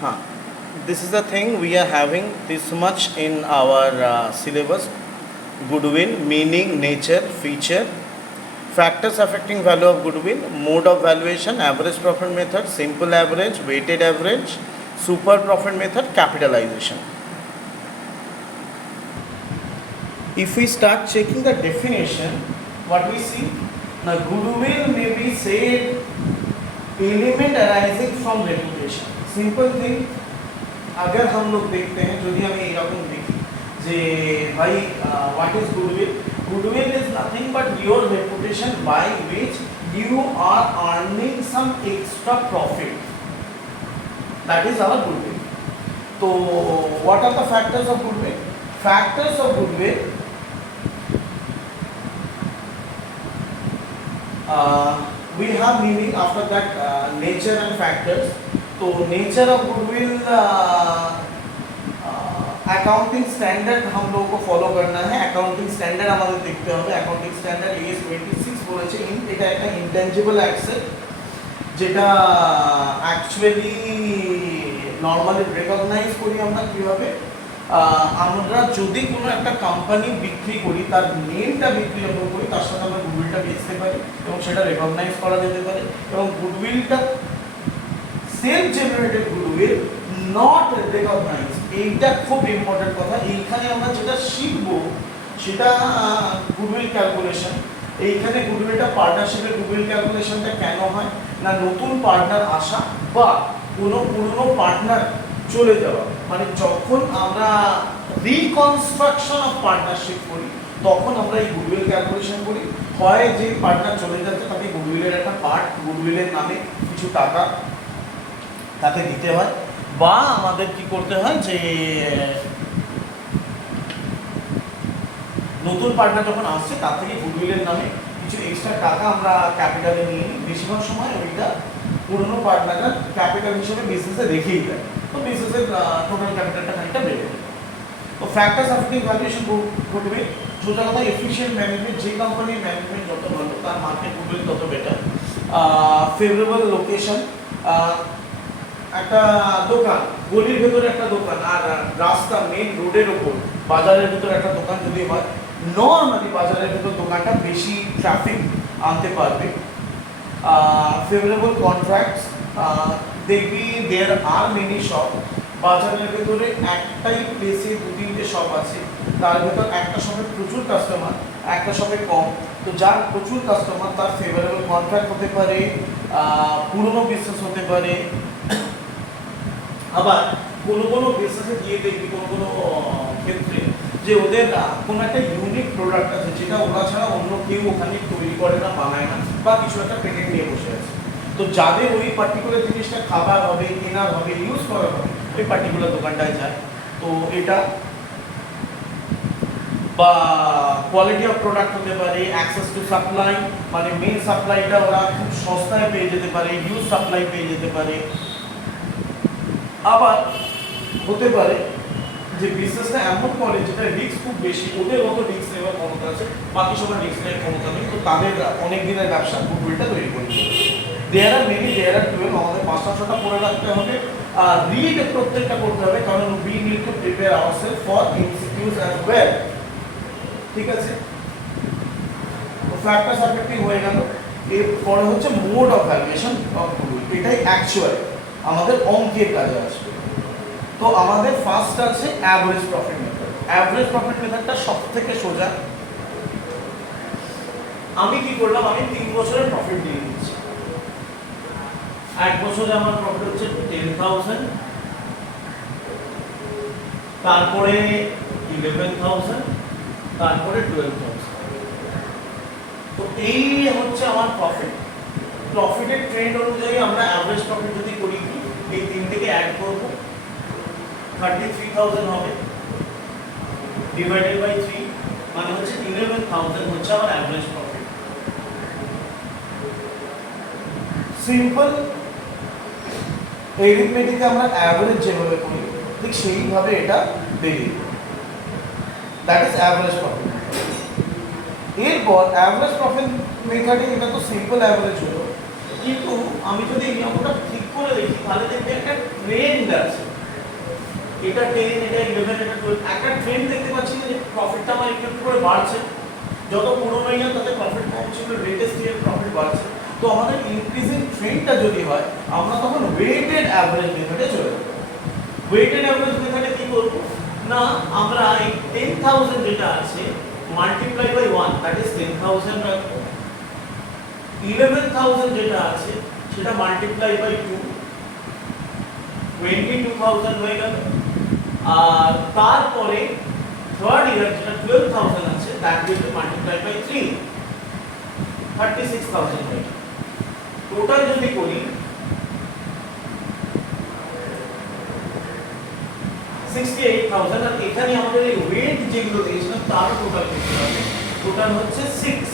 Huh. This is the thing we are having this much in our syllabus. Goodwill, meaning, nature, feature, factors affecting value of goodwill, mode of valuation, average profit method, simple average, weighted average, super profit method, capitalization. If we start checking the definition, what we see? Now goodwill may be said element arising from reputation. Simple thing. अगर हम लोग देखते हैं यदि हमें एरকম देखी যে ভাই what is goodwill? Goodwill is nothing but your reputation by which you are earning some extra profit. That is our goodwill. So what are the factors of goodwill? Factors of goodwill we have meaning after that nature and factors. तो nature of goodwill accounting standard हम लोगों को follow करना है accounting standard আমাদের দেখতে হবে accounting standard AS 26 বলেছে এটা একটা ইনটেনজিবল অ্যাসেট যেটা অ্যাকচুয়ালি নরমালি রিকগনাইজ করি আমরা কিভাবে আমরা যদি কোনো একটা কোম্পানি বিক্রি করি তার নেমটা বিক্রি যখন করি তার সাথে আমরা গুডউইলটা বেচতে পারি এবং সেটা রিকগনাইজ করা যেতে পারে এবং গুডউইলটা self generated goodwill not recognised এইটা খুব ইম্পর্টেন্ট কথা এইখানে আমরা যেটা শিখব সেটা গুডউইল ক্যালকুলেশন এইখানে গুডউইলটা পার্টনারশিপের গুডউইল ক্যালকুলেশনটা কেন হয় না নতুন পার্টনার আসা বা কোনো পুরনো পার্টনার চলে যাওয়া মানে যখন আমরা রিকনস্ট্রাকশন অফ পার্টনারশিপ করি তখন আমরা এই গুডউইল ক্যালকুলেশন করি হয় যে পার্টনার চলে যাচ্ছে তাকে গুডউইলের একটা পার্ট গুডউইলের নামে কিছু টাকা তাকে দিতে হয় বা আমাদের কি করতে হয় যে নতুন পার্টনার যখন আসছে তার থেকে গুডউইলের নামে কিছু এক্সট্রা টাকা আমরা ক্যাপিটালে নিয়ে নিই বেশিরভাগ সময় ওইটা পুরনো পার্টনাররা ক্যাপিটাল হিসেবে বিজনেসে রেখেই দেয় তো বিজনেসের টোটাল ক্যাপিটালটা খানিকটা বেড়ে যায় তো ফ্যাক্টরস অ্যাফেক্টিং ভ্যালুয়েশন ঘটবে সোজা কথা এফিশিয়েন্ট ম্যানেজমেন্ট যে কোম্পানির ম্যানেজমেন্ট যত ভালো তার মার্কেট গুডউইল তত বেটার ফেভারেবল লোকেশন একটা দোকান গলির ভেতরে একটা দোকান আর রাস্তা মেইন রোডের ওপর বাজারের ভিতরে একটা দোকান যদি হয় নর্মালি বাজারের ভিতর দোকানটা বেশি ট্রাফিক আনতে পারবে ফেভারেবল কন্ট্রাক্টস দেখবি দেয়ার আর মেনি শপ বাজারের ভেতরে একটাই প্লেসে দু তিনটে শপ আছে তার ভেতর একটা শপে প্রচুর কাস্টমার একটা শপে কম তো যার প্রচুর কাস্টমার তার ফেভারেবল কন্ট্রাক্ট হতে পারে পুরনো বিজনেস হতে পারে আবার কোনো বিজনেসে গিয়ে দেখবি কোনো ক্ষেত্রে যে ওদের কোনো একটা ইউনিক প্রোডাক্ট আছে যেটা ওরা ছাড়া অন্য কেউ ওখানে তৈরি করে না বানায় না বা কিছু একটা পেটেন্ট নিয়ে বসে আছে তো যাদের ওই পার্টিকুলার জিনিসটা খাবার হবে কেনার হবে ইউজ করা হবে ওই পার্টিকুলার দোকানটায় যায় তো এটা বা কোয়ালিটি অফ প্রোডাক্ট হতে পারে অ্যাক্সেস টু সাপ্লাই মানে মেন সাপ্লাইটা ওরা খুব সস্তায় পেয়ে যেতে পারে ইউজ সাপ্লাই পেয়ে যেতে পারে আবার হতে পারে যে বিজনেসটা এমন করে যেটা রিস্ক খুব বেশি ওদের অত রিস্ক নেওয়ার ক্ষমতা আছে বাকি সবার রিস্ক নেওয়ার ক্ষমতা নেই তো তাদের অনেক দিনের ব্যবসা গুডউইলটা তৈরি করে দেয়ার আর মেনি দেয়ার আর 12 আমাদের 5-6টা পড়ে রাখতে হবে আর রিড প্রত্যেকটা করতে হবে কারণ we need to prepare ourselves for MCQs as well ঠিক আছে তো ফ্যাক্টরস অ্যাফেক্টিং হয়ে গেল এরপরে হচ্ছে mode of valuation of goodwill এটাই অ্যাকচুয়ালি আমাদের অঙ্কের কাজে আসবে তো আমাদের ফার্স্ট আছে average profit method average profit মেথডটা সবথেকে সোজা আমি কি করলাম আমি 3 বছরের প্রফিট দিয়ে দিচ্ছি এক বছরে আমার প্রফিট হচ্ছে 10,000 তারপরে 11,000 তারপরে 12,000 তো এই হচ্ছে আমার প্রফিটের ট্রেন্ড অনুযায়ী আমরা অ্যাভারেজ প্রফিট যদি করি এই তিন থেকে অ্যাড করব 33,000 হবে ডিভাইডেড বাই 3 মানে হচ্ছে 11,000 হচ্ছে আমার অ্যাভারেজ প্রফিট সিম্পল এরিথমেটিকে আমরা অ্যাভারেজ যেভাবে করি ঠিক সেইভাবে এটা বেরিয়ে দ্যাট ইজ অ্যাভারেজ প্রফিট এরপর অ্যাভারেজ প্রফিট মেথডে এটা তো সিম্পল অ্যাভারেজ হলো কিন্তু আমি যদি এই নিয়মটা ঠিক করে দেখি তাহলে দেখবি একটা ট্রেন্ড আছে, এটা 10, এটা 11, এটা 12, একটা ট্রেন্ড দেখতে পাচ্ছি যে প্রফিটটা আমার একটু একটু করে বাড়ছে। যত পুরনো ইয়ার তাতে প্রফিট কম ছিল, লেটেস্ট ইয়ার প্রফিট বাড়ছে। তো আমাদের ইনক্রিজিং ট্রেন্ডটা যদি হয়, আমরা তখন ওয়েটেড অ্যাভারেজ মেথডে চলে যাব। ওয়েটেড অ্যাভারেজ মেথডে কি করব না, আমরা এই 10,000 যেটা আছে মাল্টিপ্লাই বাই 1, দ্যাট ইজ 10,000 রাখবো। 11,000 যেটা আছে সেটা মাল্টিপ্লাই বাই 2, 22,000 হয়ে গেল। আর তারপরে থার্ড ইয়ার যেটা 12,000 আছে, that will be multiply by 3, 36,000 হয়ে গেল। টোটাল যদি করি 68,000, আর এখানে আমাদের এই ওয়েট যেগুলো দিয়েছিলাম তার টোটাল করতে হবে। টোটাল হচ্ছে 6।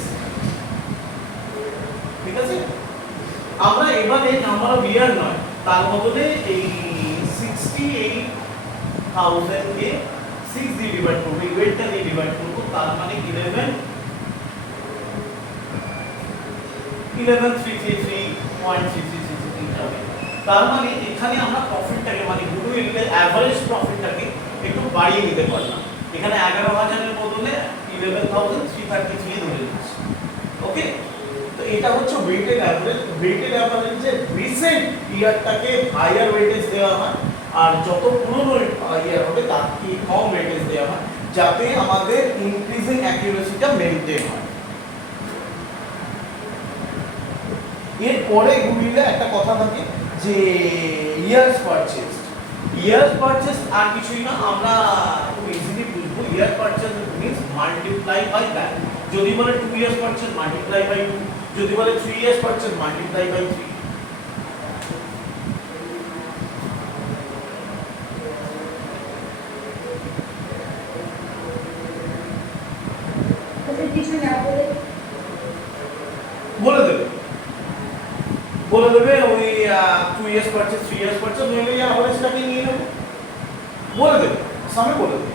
ঠিক আছে, আমরা এবারে নাম্বার অফ ইয়ার নয়, তার বদলে এই 68,000 কে 6 দিয়ে ডিভাইড করব, এই ওয়েটটা দিয়ে ডিভাইড করব, তার মানে 11,333.33 হবে। তার মানে এখানে আমরা প্রফিটটাকে মানে গুডউইলের এভারেজ প্রফিটটাকে একটু বাড়িয়ে নিতে পারলাম। এখানে 11,000 এর বদলে 11,333 ধরে নিচ্ছি। ওকে, তো এটা হচ্ছে ওয়েটেড অ্যাভারেজ। ওয়েটেড অ্যাভারেজে রিসেন্ট ইয়ারটাকে হায়ার ওয়েটেজ দেওয়া হয়, আর যত পুরনো ইয়ার হবে তার কি কম ওয়েটেজ দেওয়া হয়, যাতে আমাদের ইনক্রিজিং অ্যাকিউরেসিটা মেইনটেইন হয়। এরপরে গুগলে একটা কথা থাকে যে ইয়ার্স পারচেজ। ইয়ার্স পারচেজ আর কিছুই না, আমরা খুব ইজিলি বুঝবো। Year purchase means multiply by that. যদি বলে 2 ইয়ার্স পারচেজ মাল্টিপ্লাই বাই 2, যদি বলে 3 ইয়ার্স পারচেজ মাল্টিপ্লাই বাই 3। বলে দেবে ওই 2 ইয়ার্স পারচেজ 3 ইয়ার্স পারচেজ নইলে অ্যাভারেজটাকে নিয়ে নেব, বলে দেবে সামনে বলে দেবে।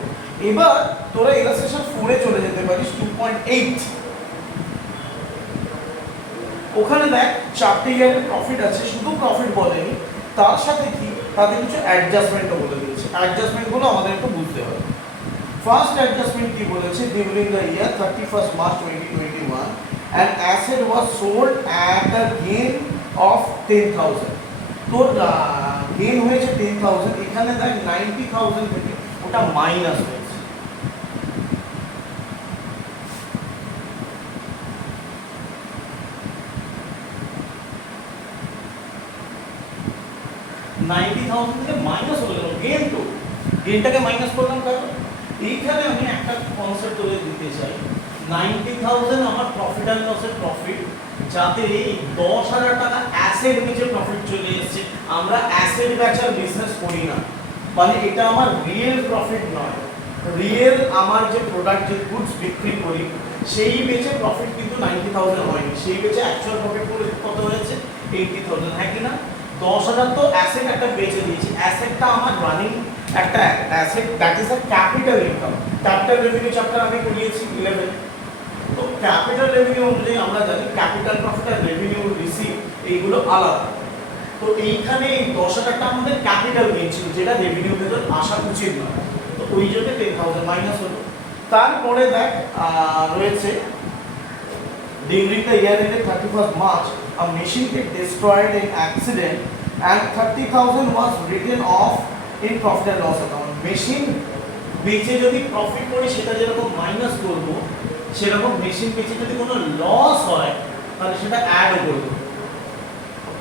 এবার তোরা ইলাস্ট্রেশন 4 এ চলে যেতে পারিস, 2.8। ওখানে দেখ 4টে ইয়ারের প্রফিট আছে, শুধু প্রফিট বলেনি, তার সাথে কি তাদের কিছু অ্যাডজাস্টমেন্টও বলে দিয়েছে। অ্যাডজাস্টমেন্টগুলো আমাদের একটু বুঝতে হবে। ফার্স্ট অ্যাডজাস্টমেন্ট কি বলেছে, during the year 31st March 2021 an asset was sold at a gain of 10,000। তোর গেইন হয়েছে 10,000, এখানে দেখ 90,000 থেকে ওটা মাইনাস হয়েছে। মাইনাস হলো, গেইন তো গেইনটাকে মাইনাস করলাম। কারণ এইখানে আমি একটা কনসেপ্ট বলে দিতে চাই, 90,000 আমার প্রফিট অ্যান্ড লসের প্রফিট, যাতে এই 10,000 টাকা অ্যাসেট বেচে প্রফিট চলে এসেছে। আমরা অ্যাসেট বেচার বিজনেস করি না, মানে এটা আমার রিয়েল প্রফিট নয়। রিয়েল আমার যে প্রোডাক্ট, যে গুডস বিক্রি করি সেই বেচে প্রফিট কিন্তু 90,000 হয়নি, সেই বেচে অ্যাকচুয়াল প্রফিট কত হয়েছে 80,000। হ্যাঁ কি না? 10,000 তো অ্যাসেট একটা বেচে দিয়েছি, অ্যাসেটটা আমার রানিং একটা asset, that is a capital income. Capital revenue chapter আমি পড়িয়েছি 11। তো ক্যাপিটাল রেভিনিউ অনুযায়ী আমরা জানি ক্যাপিটাল প্রফিট আর রেভিনিউ রিসিভ এইগুলো আলাদা। তো এইখানে এই 10,000 টাকা আমাদের ক্যাপিটাল গেইন ছিল, যেটা রেভিনিউ ভেতর আসা উচিত নয়, তো ওই জন্য 10,000 মাইনাস হলো। তারপরে দেখ রয়েছে during the year ended 31st March a machine get destroyed in accident and 30,000 was written off in profit and loss account। Machine বেচে যদি প্রফিট করি সেটা যেরকম মাইনাস করব, সেরকম মেশিন বেচে যদি কোনো লস হয় তাহলে সেটা অ্যাড করব।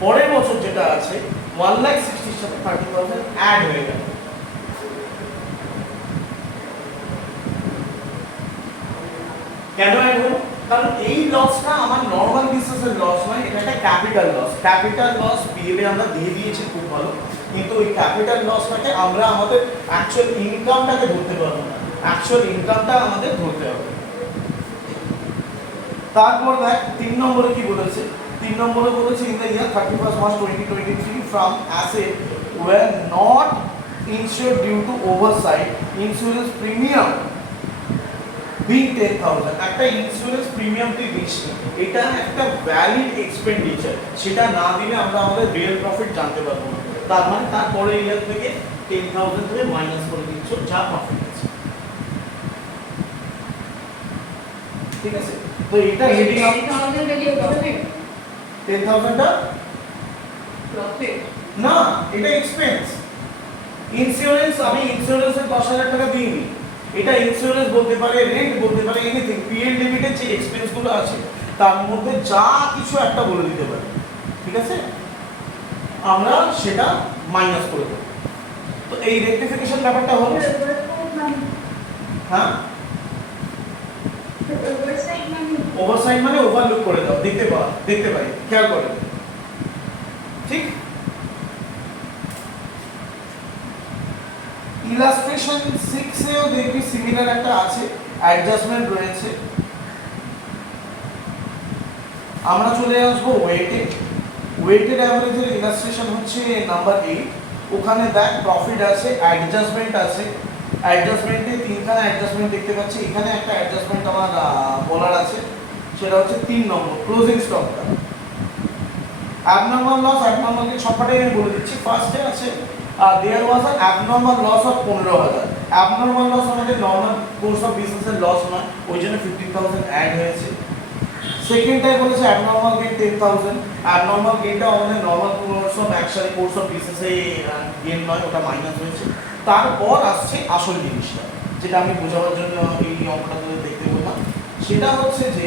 পরের বছর যেটা আছে 1,60,000 সাথে 30,000 অ্যাড হয়ে গেল। কেন অ্যাড হলো? কারণ এই লসটা আমার নরমাল বিজনেসের লস নয়, এটা একটা capital loss. Capital loss PL এ আমরা দিয়ে দিয়েছি, খুব ভালো, কিন্তু ওই ক্যাপিটাল লসটাকে আমরা আমাদের অ্যাকচুয়াল ইনকামটাকে ধরতে পারবো না, অ্যাকচুয়াল ইনকামটা আমাদের ধরতে হবে। তারপর দেখ 3 নম্বরে কি বলেছে, 3 নম্বরে বলেছে in the year 31st March 2023 from asset were not insured due to oversight, insurance premium being 10,000। একটা ইন্স্যুরেন্স প্রিমিয়াম তুই দিস, এটা একটা ভ্যালিড এক্সপেন্ডিচার, সেটা না দিলে আমরা আমাদের রিয়েল প্রফিট জানতে পারবো না। তার মানে তার পরের ইয়ার থেকে 10,000 থেকে মাইনাস করে দিচ্ছ, যা প্রফিট আছে। ঠিক আছে, তো এটা হেডিং 10,000 টা প্রফিট না, এটা এক্সপেন্স। ইন্স্যুরেন্স, আমি ইন্স্যুরেন্সের 10,000 টাকা দিইনি, এটা ইন্স্যুরেন্স বলতে পারে, রেন্ট বলতে পারে, এনিথিং। পিএল লিমিটেড যে এক্সপেন্স গুলো আছে তার মধ্যে যা কিছু একটা বলে দিতে পারে, ঠিক আছে, আমরা সেটা মাইনাস করে দেবো। তো এই রেক্টিফিকেশন ব্যাপারটা হলো, হ্যাঁ, ওভারসাইড মানে ওভারলুক করে দাও, দেখতে পাই, খেয়াল করে, ঠিক। ইলাস্ট্রেশন 6 এও দেখবি সিমিলার একটা আছে, অ্যাডজাস্টমেন্ট রয়েছে। আমরা চলে আসবো ওয়েটেড অ্যাভারেজের ইলাস্ট্রেশন হচ্ছে নাম্বার 8। ওখানে দেখ প্রফিট আছে, অ্যাডজাস্টমেন্ট আছে। অ্যাডজাস্টমেন্টে তিনখানা অ্যাডজাস্টমেন্ট দেখতে পাচ্ছি। এখানে একটা অ্যাডজাস্টমেন্ট আমার বলার আছে, সেটা হচ্ছে 3 নম্বর, ক্লোজিং স্টকটা। অ্যাবনর্মাল লস, অ্যাবনর্মালকে সবটাই আমি বলে দিচ্ছি। ফার্স্টে আছে there was a abnormal loss of 15,000। Abnormal loss আমাদের নর্মাল কোর্স অফ বিজনেসের লস নয়, ওই জন্য 15,000 অ্যাড হয়েছে। সেকেন্ডটাই বলেছে অ্যাবনর্মাল গেইন 10,000। অ্যাবনর্মাল গেইনটা আমাদের normal course of actually course of বিজনেসে গেইন নয়, ওটা মাইনাস হয়েছে। তারপর আসছে আসল জিনিসটা, যেটা আমি বোঝাবার জন্য এই অঙ্কটা তোদের দেখতে বললাম। সেটা হচ্ছে যে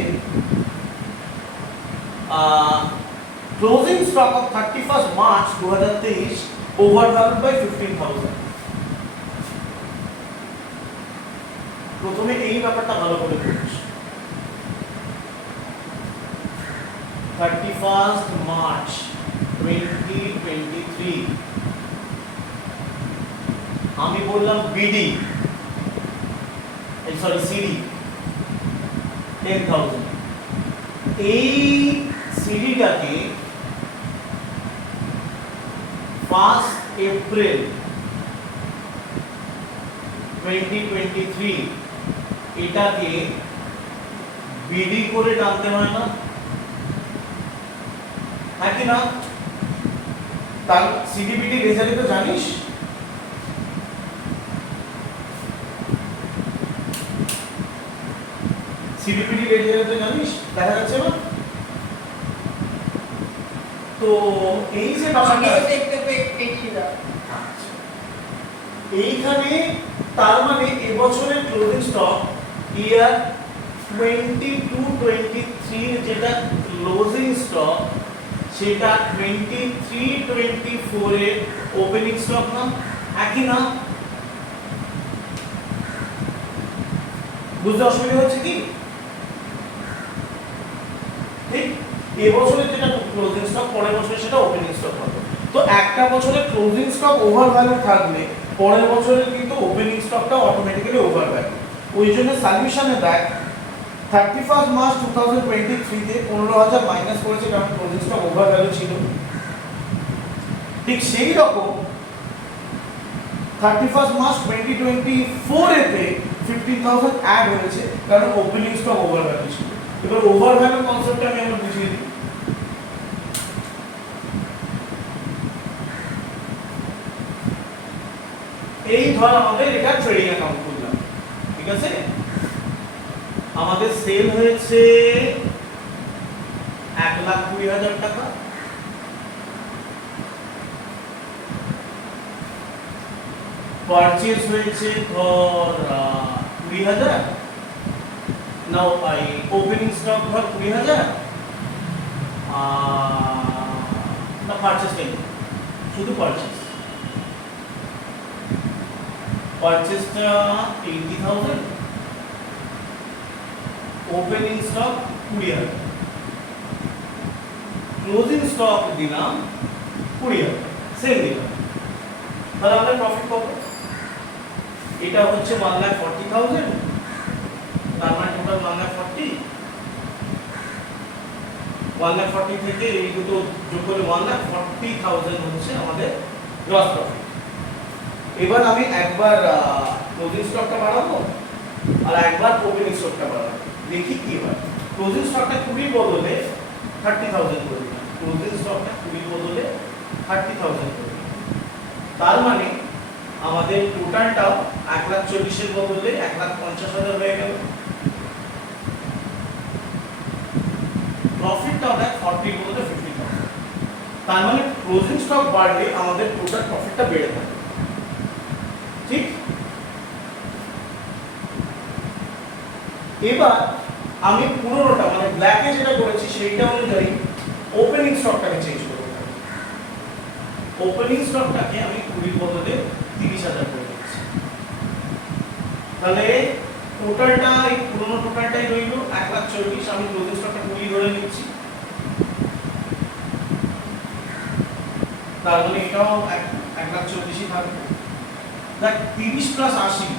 closing stock of 31st March 2023 overvalued by 15,000। প্রথমে এই ব্যাপারটা ভালো করে বুঝ। 31st March 2023 আমি বললাম বিডি, সরি সিডি 10,000। এই সিডিটাকে 1st April 2023 এটাকে বিডি করে টানতে হয় না, হ্যাঁ কি না? তার সিডিবিডি রেজাল্ট তো জানিস, সিডিবিডি রেজাল্ট তো জানিস, দেখা যাচ্ছে না? তো এই যে ব্যাপারটা দেখতে পেয়েছিলাম, এইখানে তার মানে এবছরের ক্লোজিং স্টক ইয়ার 22-23 যেটা ক্লোজিং স্টক, সেটা 23-24 এর ওপেনিং স্টক না, একই না? বুঝতে অসুবিধা হচ্ছে কি? ঠিক, এবছরের যেটা ক্লোজিং স্টক, পরের বছরে সেটা ওপেনিং স্টক হবে। তো একটা বছরে ক্লোজিং স্টক ওভার ভ্যালু থাকলে পরের বছরে কিন্তু ওপেনিং স্টকটা অটোমেটিক্যালি ওভার ভ্যালু। ওই জন্য সলিউশনে দেখ 31st March 2023 তে 15,000 মাইনাস করেছে, কারণ ক্লোজিং স্টক ওভার ভ্যালু ছিল। ঠিক সেই রকম 31st March 2024 এতে 15,000 অ্যাড হয়েছে, কারণ ওপেনিং স্টক ওভার ভ্যালু ছিল। এবার ওভার ভ্যালু কনসেপ্টটা আমি আবার বুঝিয়ে দিই। এই ধর আমাদের এটা ট্রেডিং অ্যাকাউন্ট খুললাম, ঠিক আছে? আমাদের সেল হয়েছে 1,20,000 টাকা, পারচেজ হয়েছে ধর 20,000, নাও আই ওপেনিং স্টক ধর 20,000, না পারচেজ নেই, শুধু পারচেজটা 80,000, ওপেনিং স্টক 20,000, ক্লোজিং স্টক দিলাম 20,000, সেল দিলাম। তাহলে আমরা প্রফিট পাবো, এটা হচ্ছে 1,40,000, তার মানে টোটাল 1,40,000 থেকে এই দুটো যোগ করে 1,40,000 হচ্ছে আমাদের গ্রস প্রফিট। এবার আমি একবার ক্লোজিং স্টকটা বাড়াবো আর একবার ওপেনিং স্টকটা বাড়াবো, দেখি কি হয়। ক্লোজিং স্টকটা 20 বদলে 30,000 করে দিলাম, ক্লোজিং স্টকটা 20 বদলে 30,000 করে দিলাম। তার মানে আমাদের টোটালটাও 1,40,000 বদলে 1,50,000 হয়ে গেল। প্রফিটটাও দেখ 40 বদলে 50,000। তার মানে ক্লোজিং স্টক বাড়লে আমাদের টোটাল প্রফিটটা বেড়ে যাবে, ঠিক? এবার আমি পুরোটা মানে ব্ল্যাকে যেটা করেছি সেইটা অনুযায়ী ওপেনিং স্টকটাকে চেঞ্জ করব। ওপেনিং স্টকটাকে আমি 20 বদলে 30,000 করে দিচ্ছি। তাহলে টোটালটা এই পুরোনো টোটালটাই রইল 1,40,000, আমি ক্লোজিং স্টকটা 20 ধরে নিচ্ছি। তার মানে এটাও 1,40,000 থাকবে। দেখ 30 প্লাস 80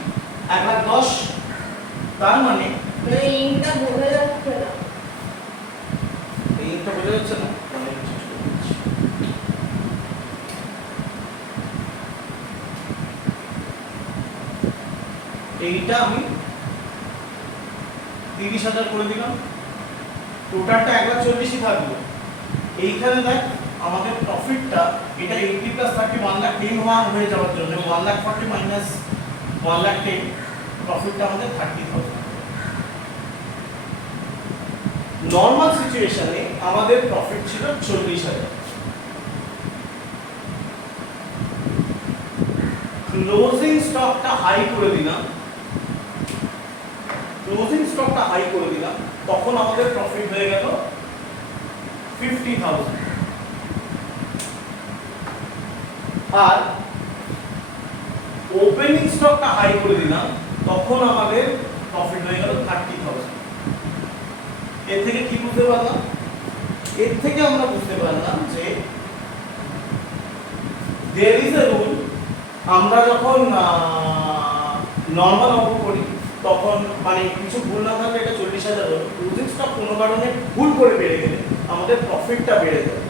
1,10,000। তার মানে মানে ইনটা বোঝা যাচ্ছে না। এইটা বোঝা যাচ্ছে না, তাহলে আমি চেঞ্জ করে দিচ্ছি। এইটা আমি 30,000 করে দিলাম, টোটালটা 1,40,000 থাকলো। এইখানে দেখ আমাদের প্রফিটটা এটা 80 প্লাস 30 1,10,000 হয়ে যাওয়ার জন্য 1,40,000 মাইনাস 1,10,000 প্রফিটটা আমাদের 30,000। নর্মাল সিচুয়েশনে আমাদের প্রফিট ছিল 40,000। ক্লোজিং স্টকটা হাই করে দিলাম, ক্লোজিং স্টকটা হাই করে দিলাম, তখন আমাদের প্রফিট হয়ে গেল 50,000। আর ওপেনিং স্টকটা হাই করে দিলাম, তখন আমাদের প্রফিট হয়ে গেল 30,000। এর থেকে কি বুঝতে পারলাম? এর থেকে আমরা বুঝতে পারলাম যে there is a rule, আমরা যখন নরমাল অঙ্ক করি তখন মানে কিছু ভুল না থাকলে এটা 40,000 হলো, ক্লোজিং স্টক কোনো কারণে ভুল করে বেড়ে গেলে আমাদের প্রফিটটা বেড়ে যায়।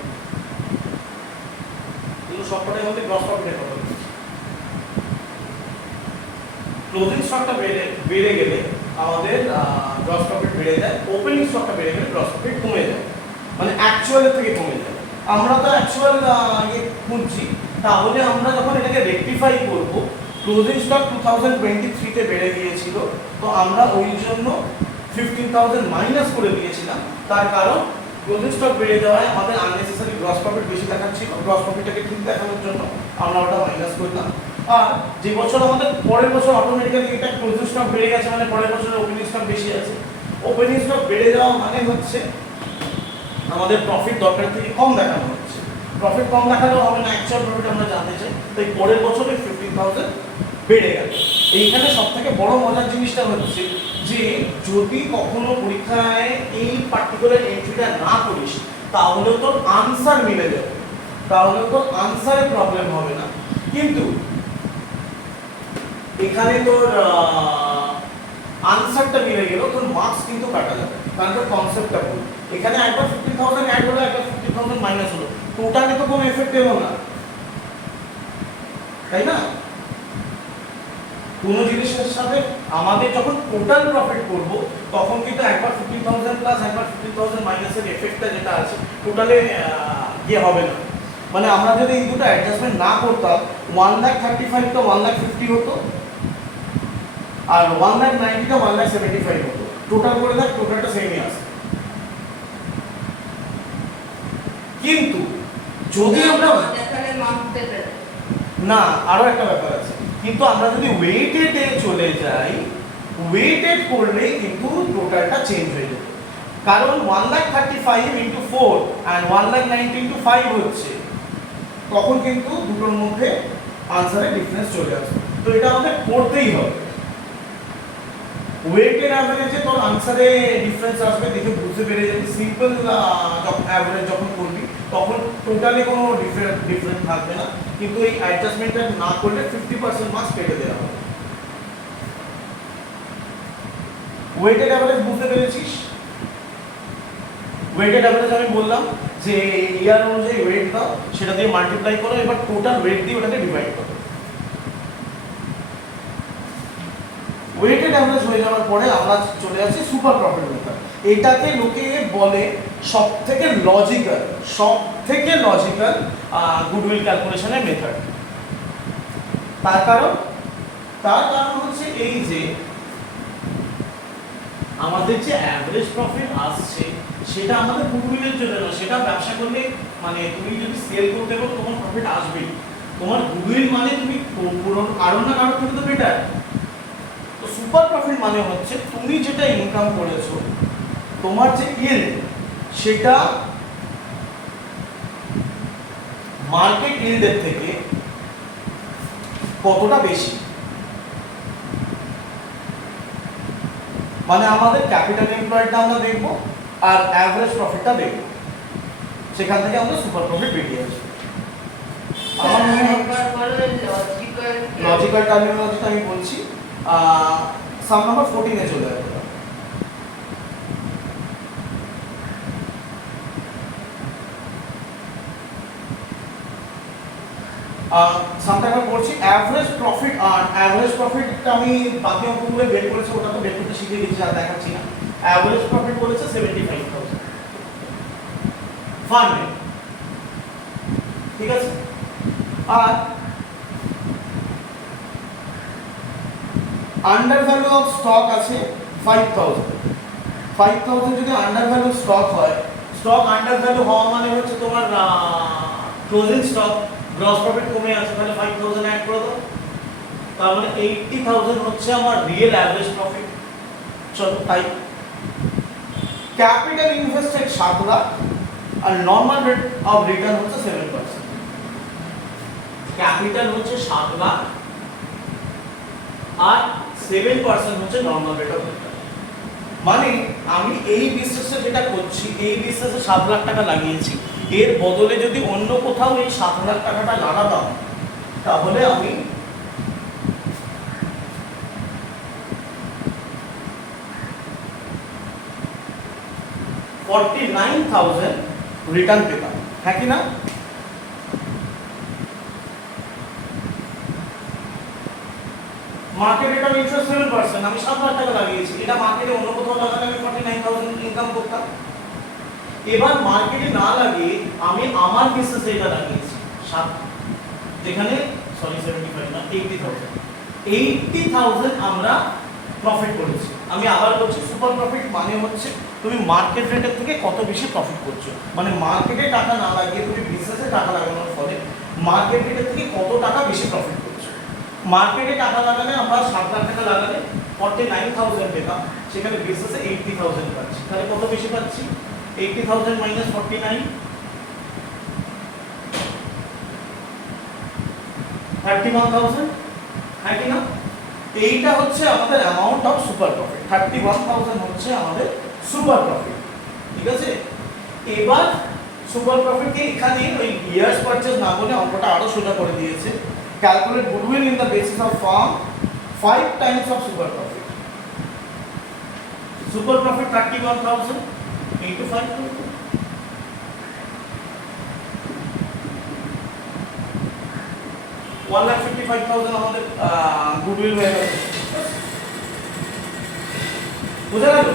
কিন্তু সবকটাই মধ্যে গ্রস প্রফিটের কথা বলছি। ক্লোজিং স্টকটা বেড়ে গেলে আমাদের গ্রস প্রফিট বেড়ে যায়, ওপেনিং স্টকটা বেড়ে গেলে গ্রস প্রফিট কমে যায়, মানে অ্যাকচুয়ালের থেকে কমে যায়। আমরা তো অ্যাকচুয়াল খুঁজছি, তাহলে আমরা যখন এটাকে রেকটিফাই করব, ক্লোজিং স্টক 2023 তে বেড়ে গিয়েছিল, তো আমরা ওই জন্য 15,000 মাইনাস করে দিয়েছিলাম। তার কারণ ক্লোজিং স্টক বেড়ে যাওয়ায় আমাদের আননেসেসারি গ্রস প্রফিট বেশি দেখাচ্ছিল, গ্রস প্রফিটটাকে ঠিক দেখানোর জন্য আমরা ওটা মাইনাস করলাম। আর যে বছর আমাদের পরের বছর অটোমেটিক্যালি এটা ক্লোজিং স্টক বেড়ে গেছে মানে পরের বছর ওপেনিং স্টক বেশি আছে, ওপেনিং স্টক বেড়ে যাওয়া মানে হচ্ছে আমাদের প্রফিট দরকার থেকে কম দেখানো হচ্ছে। প্রফিট কম দেখালেও হবে না, অ্যাকচুয়াল প্রফিট আমরা জানতে চাই, তাই পরের বছরে 15,000 বেড়ে গেল। এইখানে সবথেকে বড় মজার জিনিসটা হচ্ছে যে যদি কখনো পরীক্ষায় এই পার্টিকুলার এন্ট্রিটা না করিস তাহলে তোর আনসার মিলে যাবে, তাহলে তোর আনসারে প্রবলেম হবে না। কিন্তু এখানে তোর আনসারটা মিলে গেল, তোর মার্কস কিন্তু কাটা যাবে, কারণ তোর কনসেপ্টটা ভুল। এখানে একবার 15,000 অ্যাড হলো, একবার 15,000 মাইনাস হলো, টোটালে তো কোনো এফেক্ট এলো না, তাই না? কোনো জিনিসের সাথে আমাদের যখন টোটাল প্রফিট করব তখন কিন্তু একবার 15,000 প্লাস একবার 15,000 মাইনাসের এফেক্টটা যেটা আছে টোটালে ইয়ে হবে না। মানে আমরা যদি এই দুটো অ্যাডজাস্টমেন্ট না করতাম 1,35,000 তো 1,50,000 হতো, আর 1,90,000 টা 1,75,000 হতো। টোটাল করে দেখ, টোটালটা সেমই আছে। কিন্তু যদি আমরা এখানে মার্কস দেবে না, আরো একটা ব্যাপার আছে, কিন্তু আমরা যদি ওয়েটেডে চলে যাই, ওয়েটেড করলে কিন্তু টোটালটা চেঞ্জ হয়ে যাবে, কারণ 1,35,000 ইন্টু 4 আর 1,90,000 ইন্টু 5 হচ্ছে, তখন কিন্তু দুটোর মধ্যে আনসারে ডিফারেন্স চলে আসবে। তো এটা আমাদের করতেই হবে। ওয়েটেড অ্যাভারেজে তোর আনসারে ডিফারেন্স আসবে, দেখে বুঝতে পেরে যাবি। সিম্পল যখন অ্যাভারেজ যখন করবি তখন টোটালি কোনো ডিফারেন্স থাকবে না, কিন্তু এই অ্যাডজাস্টমেন্টটা না করলে 50% মার্কস কেটে দেওয়া হবে। ওয়েটেড অ্যাভারেজ বুঝতে পেরেছিস? ওয়েটেড অ্যাভারেজ আমি বললাম যে ইয়ার অনুযায়ী ওয়েট দাও, সেটা দিয়ে মাল্টিপ্লাই করো, এবার টোটাল ওয়েট দিয়ে ওটাকে ডিভাইড করো। ওয়েটেড অ্যাভারেজ হয়ে যাওয়ার পরে আমরা চলে আসছি সুপার প্রফিট মেথড। এটাকে লোকে বলে সবথেকে লজিক্যাল গুডউইল ক্যালকুলেশনের মেথড। তার কারণ হচ্ছে এই যে আমাদের যে অ্যাভারেজ প্রফিট আসছে সেটা আমাদের গুডউইলের জন্য না, সেটা ব্যবসা করলে মানে তুমি যদি সেল করতে পারো তোমার প্রফিট আসবেই। তোমার গুডউইল মানে তুমি পুরো কারণ না কারণ থেকে তো বেটার। তো সুপার প্রফিট মানে হচ্ছে তুমি যেটা ইনকাম করেছো তোমার যে ইল্ড সেটা মার্কেট ইল্ডের থেকে কতটা বেশি, মানে আমাদের ক্যাপিটাল এমপ্লয়েডটা আমরা দেখব আর অ্যাভারেজ প্রফিটটা দেখব, সেখান থেকে আমরা সুপার প্রফিট বেরিয়ে আসবে। আমার মনে হয় লজিক্যাল টার্মিনোলজিটা আমি বলছি, সাম নাম্বার 14 এ চলে যাবে। সামটাইম পড়ছি অ্যাভারেজ প্রফিট আর অ্যাভারেজ প্রফিটটা আমি বাকি অঙ্কগুলো বের করেছি, ওটা তো বের করতে শিখে গেছি আর দেখাচ্ছি না। অ্যাভারেজ প্রফিট বলেছে 75,000 ফান্ডে, ঠিক আছে। আর আন্ডার ভ্যালু অফ স্টক আছে 5,000 যদি আন্ডার ভ্যালু স্টক হয়, স্টক আন্ডার ভ্যালু হওয়া মানে হচ্ছে তোমার ক্লোজিং স্টক গ্রস প্রফিট কমে আছে, তাহলে 5,000 অ্যাড করে দাও, তার মানে 80,000 হচ্ছে আমার রিয়েল অ্যাভারেজ প্রফিট। চলো তাই ক্যাপিটাল ইনভেস্টেড 7 লাখ আর নরমাল রেট অফ রিটার্ন হচ্ছে 7%। ক্যাপিটাল হচ্ছে 7 লাখ আর 7% হচ্ছে নরমাল রেট অফ রিটার্ন। মানে আমি এই বিজনেসে যেটা করছি, এই বিজনেসে 7 লাখ টাকা লাগিয়েছি, এর বদলে যদি অন্য কোথাও এই 7 লাখ টাকাটা লাগাতাম তাহলে আমি 49,000 রিটার্ন পেতাম, হ্যাঁ কি না? মার্কেট রেট অফ ইন্টারেস্ট 7%, আমি 7 লাখ টাকা লাগিয়েছি, এটা মার্কেটে অন্য কোথাও লাগালে আমি 49,000 ইনকাম করতাম। এবার মার্কেটে না লাগিয়ে আমি আমার বিজনেসে এটা লাগিয়েছি 7, যেখানে সরি 75 না 80,000 আমরা প্রফিট করেছি। আমি আবার বলছি সুপার প্রফিট মানে হচ্ছে তুমি মার্কেট রেটের থেকে কত বেশি প্রফিট করছো, মানে মার্কেটে টাকা না লাগিয়ে তুমি বিজনেসে টাকা লাগানোর ফলে মার্কেট রেটের থেকে কত টাকা বেশি প্রফিট করছো। মার্কেটে টাকা লাগালে আমরা 7 লাখ টাকা লাগালে 49,000 পেতাম, সেখানে বিজনেসে 80,000 পাচ্ছি, তাহলে কত বেশি পাচ্ছি? 80,000 minus 49, 31,000, হ্যাঁ কি না? এইটা হচ্ছে আমাদের অ্যামাউন্ট অফ সুপার প্রফিট, 31,000 হচ্ছে আমাদের সুপার প্রফিট, ঠিক আছে। এবার সুপার প্রফিটকে এখানে ওই ইয়ার্স পারচেজ না বলে অঙ্কটা আরো সোজা করে দিয়েছে। Calculate goodwill in the basis of farm 5 Times of super profit. Super profit 31,000 into 5, 1,55,000 আমাদের গুডউইল হয়ে গেল। বুঝা গেল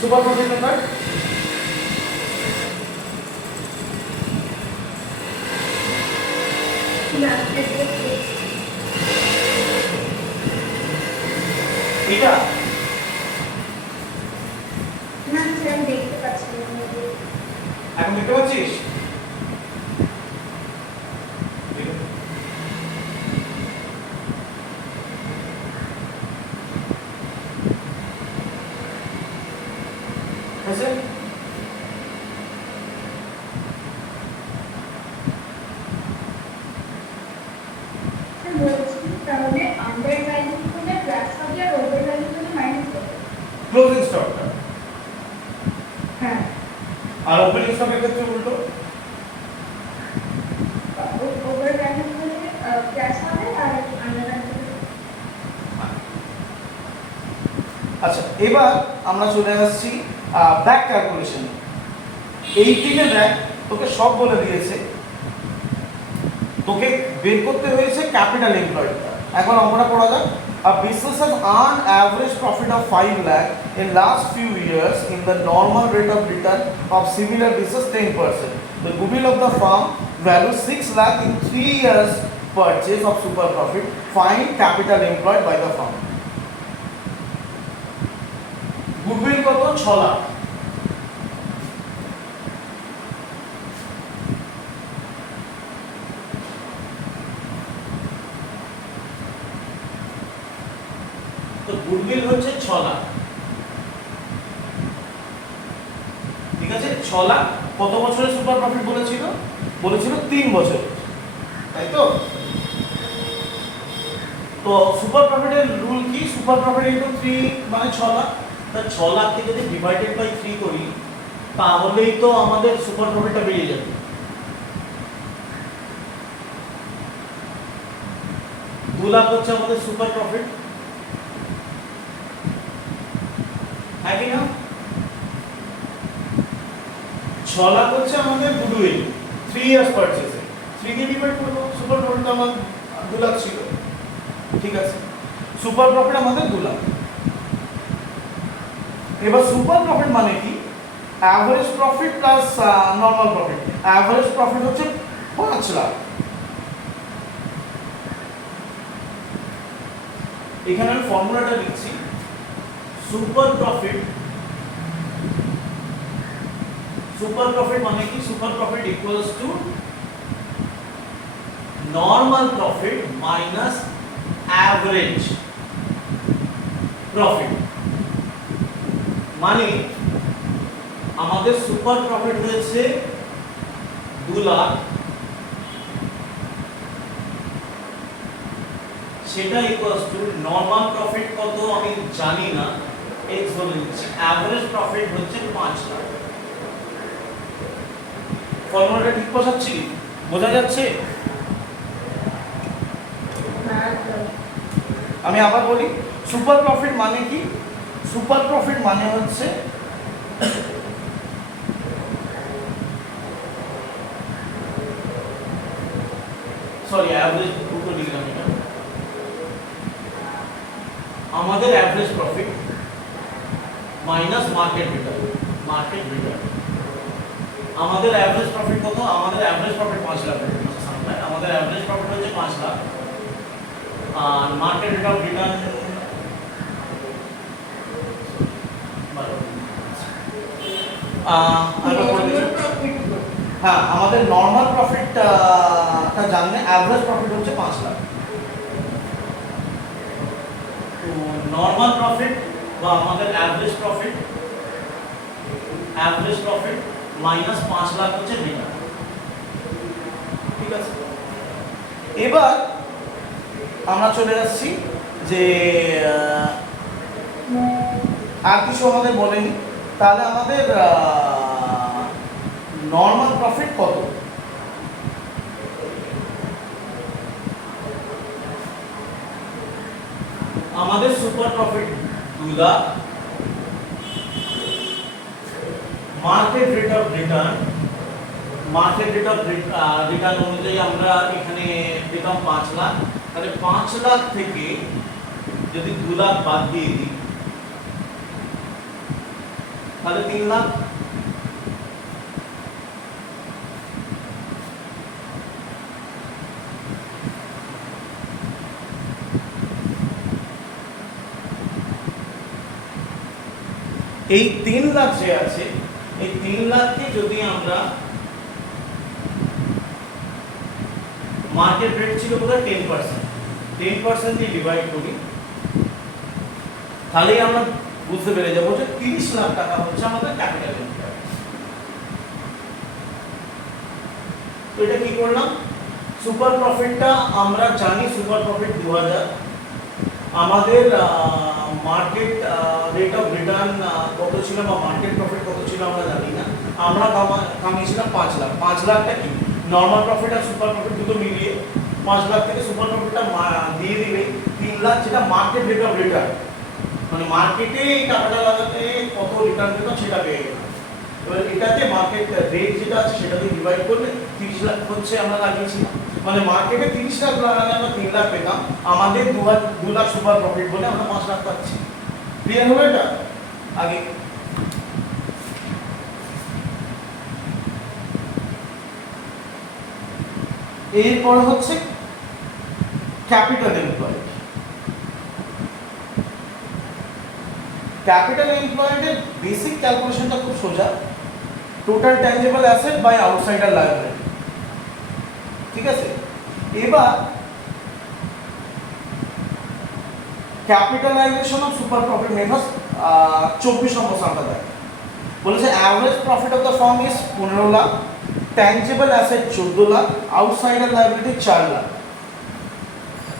সুপার প্রফিট মেথড? এটা না স্যার আমি দেখতে পাচ্ছি না। এখন দেখতে পাচ্ছিস? হয়েছে? তাহলে আন্ডার ভ্যালু করে প্লাস হবে আর ওভার ভ্যালু করে মাইনাস হবে। ক্লোজিং স্টকটা হ্যাঁ, আর ওপেনিং স্টকের ক্ষেত্রে উল্টো, ওভার ভ্যালু করে প্লাস হবে আর আন্ডার ভ্যালু করে। আচ্ছা এবার আমরা চলে আসছি ব্যাক ক্যালকুলেশন। 18 এ দেখ তোকে সব বলে দিয়েছে, তোকে বের করতে হয়েছে ক্যাপিটাল এমপ্লয়েডটা। এখন আমরা পড়া যাক। A business has earned average profit of 5 lakh in last few years in the normal rate of return of similar business 10%. The goodwill of the firm value 6 lakh in 3 years purchase of super profit, find capital employed by the firm. Goodwill কত? 6 লাখ। তো goodwill হচ্ছে 6 লাখ, ঠিক আছে? 6 লাখ কত বছরের super profit বলেছিল? বলেছিল 3 বছর, তাই তো? তো সুপার প্রফিটের রুল কি? সুপার প্রফিট ইনটু 3 মানে 6 লাখ। তা 6 লাখকে যদি ডিভাইডেড বাই 3 করি তাহলেই তো আমাদের সুপার প্রফিটটা বেরিয়ে যাবে। দু লাখ হচ্ছে আমাদের সুপার প্রফিট, হ্যাঁ কি না? 6 লাখ হচ্ছে আমাদের গুডউইল 3 ইয়ার্স পারচেজে, 3 কে ডিভাইড করব, সুপার প্রফিট আমার 2 লাখ ছিল, ঠিক আছে? সুপার প্রফিট আমাদের 2 লাখ। এবার সুপার প্রফিট মানে কি? Average profit plus normal profit. Average profit হচ্ছে 5 লাখ। এখানে আমি ফর্মুলাটা লিখছি, সুপার প্রফিট মানে কি? Super profit equals to normal profit minus average profit. মানে আমাদের সুপার প্রফিট হয়েছে 2 লাখ, সেটা ইকুয়ালস টু নরমাল প্রফিট কত আমি জানি না, x বলে দিচ্ছি, অ্যাভারেজ প্রফিট হচ্ছে 5 লাখ। ফর্মুলাটা ঠিক বসাচ্ছি? বোঝা যাচ্ছে? আমি আবার বলি, সুপার প্রফিট মানে কি? সুপার প্রফিট মানে হচ্ছে সরি অ্যাভারেজ দুটো লিখলাম এটা, আমাদের average profit minus market return. আমাদের অ্যাভারেজ প্রফিট কত? আমাদের অ্যাভারেজ প্রফিট 5 লাখ। আমাদের অ্যাভারেজ প্রফিট হচ্ছে 5 লাখ, আর মার্কেট রিটার্ন হ্যাঁ, আমাদের নরমাল প্রফিটটা জানলে অ্যাভারেজ প্রফিট হচ্ছে 5 লাখ। তো নরমাল প্রফিট বা আমাদের অ্যাভারেজ প্রফিট মাইনাস 5 লাখ হচ্ছে রিটার্ন, ঠিক আছে? এবার আমরা চলে যাচ্ছি যে আর কিছু আমাদের বলেনি, তাহলে আমাদের নরমাল প্রফিট কত? আমাদের super profit 2 lakh, market rate of return অনুযায়ী আমরা এখানে পেতাম 5 লাখ। তাহলে 5 লাখ থেকে যদি 2 লাখ বাদ দিয়ে দিই তাহলে 3 লাখ। এই 3 লাখ যে আছে, এই 3 লাখকে যদি আমরা মার্কেট রেট ছিল বোধহয় 10% দিয়ে ডিভাইড করি, তাহলেই আমরা বুঝতে পেরে যাবো যে 30 লাখ টাকা হচ্ছে আমাদের ক্যাপিটাল এমপ্লয়েড। তো এটা কি করলাম? সুপার প্রফিটটা আমরা জানি, সুপার প্রফিট 2000, আমাদের মার্কেট রেট অফ রিটার্ন কত ছিল বা মার্কেট প্রফিট কত ছিল আমরা জানি না, আমরা কামিয়েছিলাম 5 লাখ। 5 লাখটা কি নরমাল প্রফিট আর সুপার প্রফিট দুটো মিলিয়ে 5 লাখ থেকে সুপার প্রফিটটা দিয়ে দিবে 3 লাখ, যেটা মার্কেট রেট অফ রিটার্ন, মানে মার্কেটে এই টাকাটা লাগাতে কত রিটার্ন পেতাম সেটা পেয়ে গেলাম। এবার এটাতে মার্কেট রেট যেটা আছে সেটা দিয়ে ডিভাইড করলে 30 লাখ হচ্ছে আমরা লাগিয়েছিলাম, মানে মার্কেটে 30 লাখ লাগালে আমরা 3 লাখ পেতাম, আমাদের 2 লাখ সুপার প্রফিট বলে আমরা 5 লাখ পাচ্ছি। ক্লিয়ার হলো এটা? আগে এরপর হচ্ছে ক্যাপিটাল এমপ্লয়েড। ক্যাপিটাল এমপ্লয়েডের বেসিক ক্যালকুলেশনটা খুব সোজা, total tangible asset by outsider liability. ঠিক আছে, এবার capitalization of super profit method 24 number সামটা দেয়, বলেছে average profit of the firm is 15 lakh, tangible asset 14 lakh, outsider liability 4 lakh.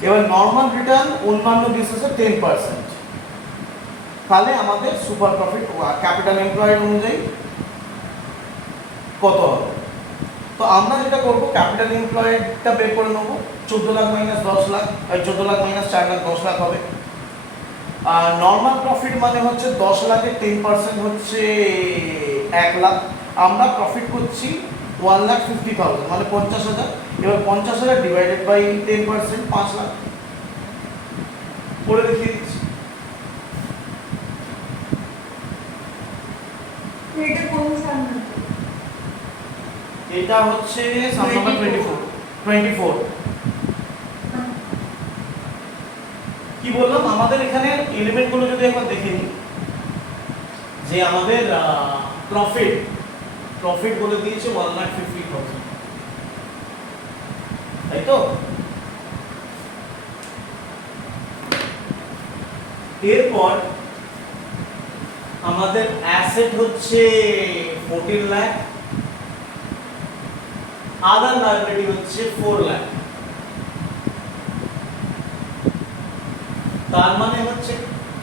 এবার নর্মাল রিটার্ন অন্যান্য বিজনেসে 10%। তাহলে আমাদের সুপার প্রফিট ক্যাপিটাল এমপ্লয়েড অনুযায়ী কত হবে? তো আমরা যেটা করব, ক্যাপিটাল এমপ্লয়েডটা বের করে নেবো, 14 লাখ মাইনাস 10 লাখ, 14 লাখ মাইনাস 4 লাখ 10 লাখ হবে। আর নর্মাল প্রফিট মানে হচ্ছে 10 লাখের 10% হচ্ছে 1 লাখ। আমরা প্রফিট করছি 1,50,000 মানে 50,000। এবার 50,000 ডিভাইডেড বাই 10% 5 লাখ করে দেখিয়ে দিচ্ছি। এটা কোন সামনে? এটা হচ্ছে সাম নাম্বার 24। কি বললাম, আমাদের এখানে এলিমেন্টগুলো যদি একবার দেখে নিই, যে আমাদের প্রফিট বলে দিয়েছে 1,50,000, তাই তো? এরপর আমাদের অ্যাসেট হচ্ছে 14 লাখ, আদার লায়াবিলিটি হচ্ছে 4 লাখ। তার মানে হচ্ছে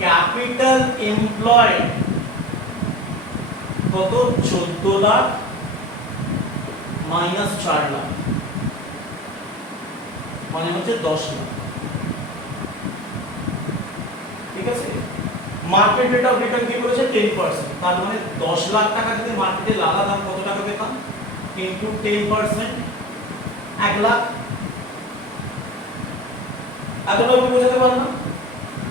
ক্যাপিটাল এমপ্লয়েড কত? 14 লাখ মাইনাস 4 লাখ মানে হচ্ছে 10 লাখ। ঠিক আছে, মার্কেট রেট অফ রিটার্ন কি বলেছে? 10%। তার মানে 10 লাখ টাকা যদি মার্কেটে লাগাতাম কত টাকা পেতাম? ইনটু 10% 1 লাখ। এতটাও কি বোঝাতে পারলাম?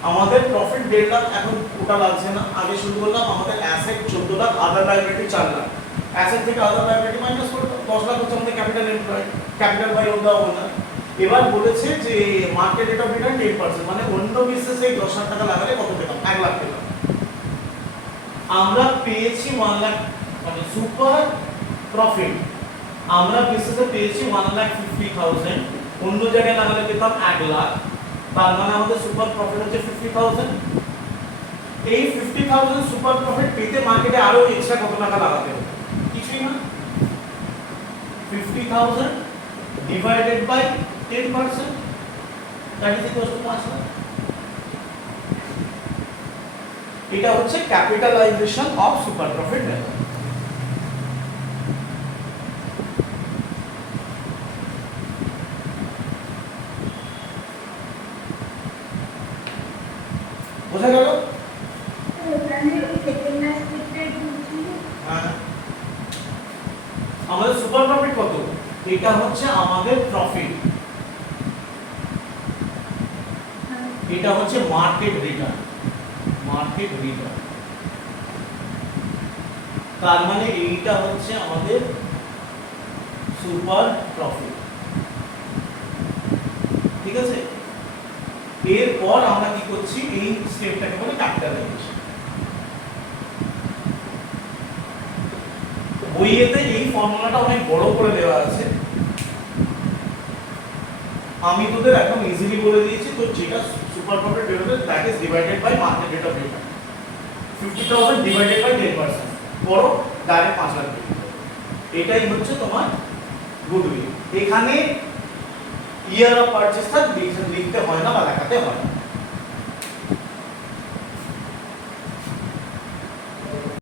আমাদের প্রফিট 1.5 লাখ, এখন ওটা লাগছে না, আগে শুরু করলাম আমাদের asset 14 lakh, other liability 4 lakh. Asset থেকে আদার লায়াবিলিটি মাইনাস করে 10 লাখ হচ্ছে আমাদের capital employed, capital by of the owner. এবার বলেছে যে মার্কেট রেট অফ রিটার্ন 10%, মানে অন্য বিজনেসে 10 লাখ টাকা লাগালে কত পেতাম? 1 লাখ পেতাম। আমরা পেয়েছি 1 লাখ, মানে সুপার প্রফিট আমরা বিজনেসে পেয়েছি 1,50,000, অন্য জায়গায় লাগালে পেতাম 1 লাখ। তার মানে আমাদের সুপার প্রফিট হচ্ছে 50,000। এই 50,000 সুপার প্রফিট পেতে মার্কেটে আরো এক্সট্রা কত টাকা লাগাতে হবে? কিছুই না, 50,000 divided by 10%, that is equal to 5 lakh. এটা হচ্ছে capitalization of super profit method. বোঝা গেল? আমাদের সুপার প্রফিট কত? এটা হচ্ছে আমাদের প্রফিট, এটা হচ্ছে মার্কেট রিটার্ন। তার মানে এইটা হচ্ছে আমাদের সুপার প্রফিট। ঠিক আছে, এরপর আমরা কি করছি? এই স্টেপটাকে বলে ক্যাপিটালাইজেশন। বইয়েতে এই ফর্মুলাটা অনেক বড় করে দেওয়া আছে, আমি তোদের একদম ইজিলি বলে দিয়েছি। তো যেটা সুপার প্রফিট বেরোবে that is divided by market rate of return. 50,000 divided by 10% করো, ডাইরেক্ট 5 লাখ বেরিয়ে যাবে। এটাই হচ্ছে তোমার গুডউইল। এখানে ইয়ার অফ পারচেজটা লিখতে হয় না বা দেখাতে হয় না।